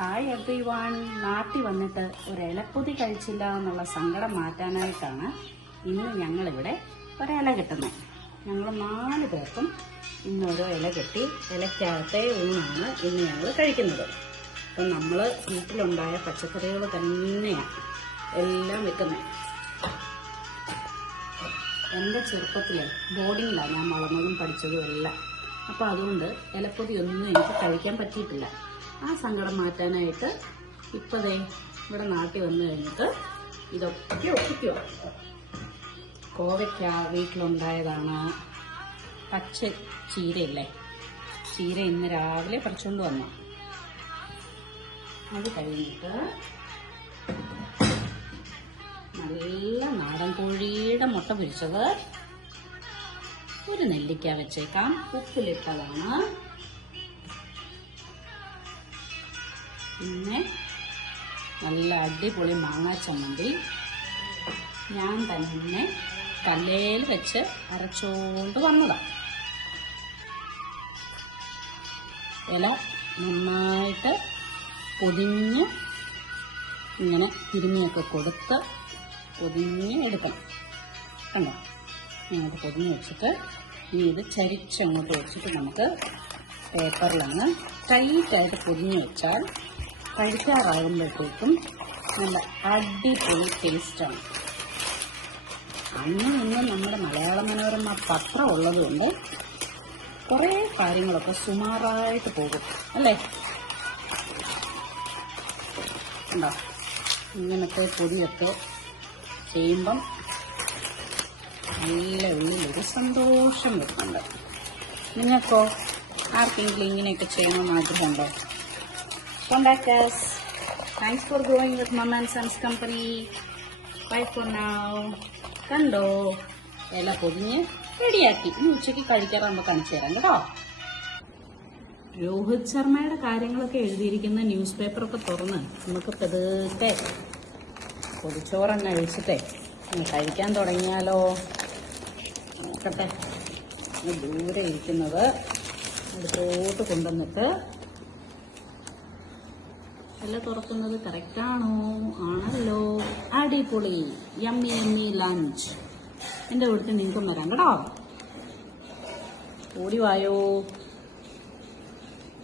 Hi every one. നാട്ടിൽ വന്നിട്ട് ഒരു ഇലപ്പൊതി കഴിച്ചില്ല എന്നുള്ള സങ്കടം മാറ്റാനായിട്ടാണ് ഇന്ന് ഞങ്ങളിവിടെ ഒരില കെട്ടുന്നത്. ഞങ്ങൾ 4 പേർക്കും ഇന്നോരോ ഇല കെട്ടി ഇലക്കകത്തെ ഊണാണ് ഇന്ന് ഞങ്ങൾ കഴിക്കുന്നത്. അപ്പം നമ്മൾ വീട്ടിലുണ്ടായ പച്ചക്കറികൾ തന്നെയാണ് എല്ലാം വെക്കുന്നത്. എൻ്റെ ചെറുപ്പത്തിലെ ബോർഡിങ്ങിലാണ് ഞാൻ വളർന്നതും പഠിച്ചതും എല്ലാം. അപ്പോൾ അതുകൊണ്ട് ഇലപ്പൊതി ഒന്നും എനിക്ക് കഴിക്കാൻ പറ്റിയിട്ടില്ല. ആ സങ്കടം മാറ്റാനായിട്ട് ഇപ്പതേ ഇവിടെ നാട്ടിൽ വന്നു കഴിഞ്ഞിട്ട് ഇതൊക്കെ ഒപ്പിക്കുക. കോവയ്ക്ക വീട്ടിലുണ്ടായതാണ്. പച്ച ചീരയില്ലേ, ചീര ഇന്ന് രാവിലെ പറിച്ചുകൊണ്ട് വന്നു. അത് കഴിഞ്ഞിട്ട് നല്ല നാടൻ കോഴിയുടെ മുട്ട പൊരിച്ചത്, ഒരു നെല്ലിക്ക വെച്ചേക്കാം, ഉപ്പിലിട്ടതാണ്. പിന്നെ നല്ല അടിപൊളി മാങ്ങാ ചമ്മന്തി ഞാൻ തന്നെ കല്ലേൽ വെച്ച് അരച്ചോണ്ട് വന്നതാണ്. ഇല നന്നായിട്ട് പൊതിഞ്ഞ് ഇങ്ങനെ തിരുമ്മിയൊക്കെ കൊടുത്ത് പൊതിഞ്ഞ് എടുക്കണം. കണ്ടോ, ഇങ്ങോട്ട് പൊതിഞ്ഞ് വെച്ചിട്ട് ഇനി ഇത് ചരിച്ചങ്ങോട്ട് വെച്ചിട്ട് നമുക്ക് പേപ്പറിലാണ് ടൈറ്റായിട്ട് പൊതിഞ്ഞ് വെച്ചാൽ കഴിക്കാറാകുമ്പോഴത്തേക്കും നല്ല അടിപൊളി ടേസ്റ്റാണ്. അന്ന് നമ്മുടെ മലയാള മനോരമ പത്രം ഉള്ളതുകൊണ്ട് കുറേ കാര്യങ്ങളൊക്കെ സുമാറായിട്ട് പോകും അല്ലേ. ഉണ്ടോ, ഇങ്ങനത്തെ പൊടിയൊക്കെ ചെയ്യുമ്പം നല്ല ഉള്ളിലൊരു സന്തോഷം വരുന്നുണ്ട്. നിങ്ങൾക്കോ ആർക്കെങ്കിലും ഇങ്ങനെയൊക്കെ ചെയ്യണമെന്ന് ആഗ്രഹമുണ്ടോ? Contact us. Thanks for growing with Mama and Sons Company. Bye for now. കണ്ടോ, ഇല പൊതിഞ്ഞ് റെഡിയാക്കി. ഇനി ഉച്ചയ്ക്ക് കഴിക്കാറാകുമ്പോൾ കാണിച്ചു തരാം കേട്ടോ. രോഹിത് ശർമ്മയുടെ കാര്യങ്ങളൊക്കെ എഴുതിയിരിക്കുന്ന ന്യൂസ് പേപ്പറൊക്കെ തുറന്ന് നമുക്ക് പതുക്കെ പൊതിച്ചോറങ്ങ് കഴിച്ചിട്ടേ കഴിക്കാൻ തുടങ്ങിയാലോ. നോക്കട്ടെ, ദൂരെ ഇരിക്കുന്നത് അടുത്തോട്ട് കൊണ്ടുവന്നിട്ട് ഇല തുറക്കുന്നത് കറക്റ്റാണോ? ആണല്ലോ, അടിപൊളി യമ്മി യമ്മി ലഞ്ച്. എൻ്റെ വീട്ടിൽ നിങ്ങൾക്കും വരാം കേട്ടോ. ഓടി വായോ.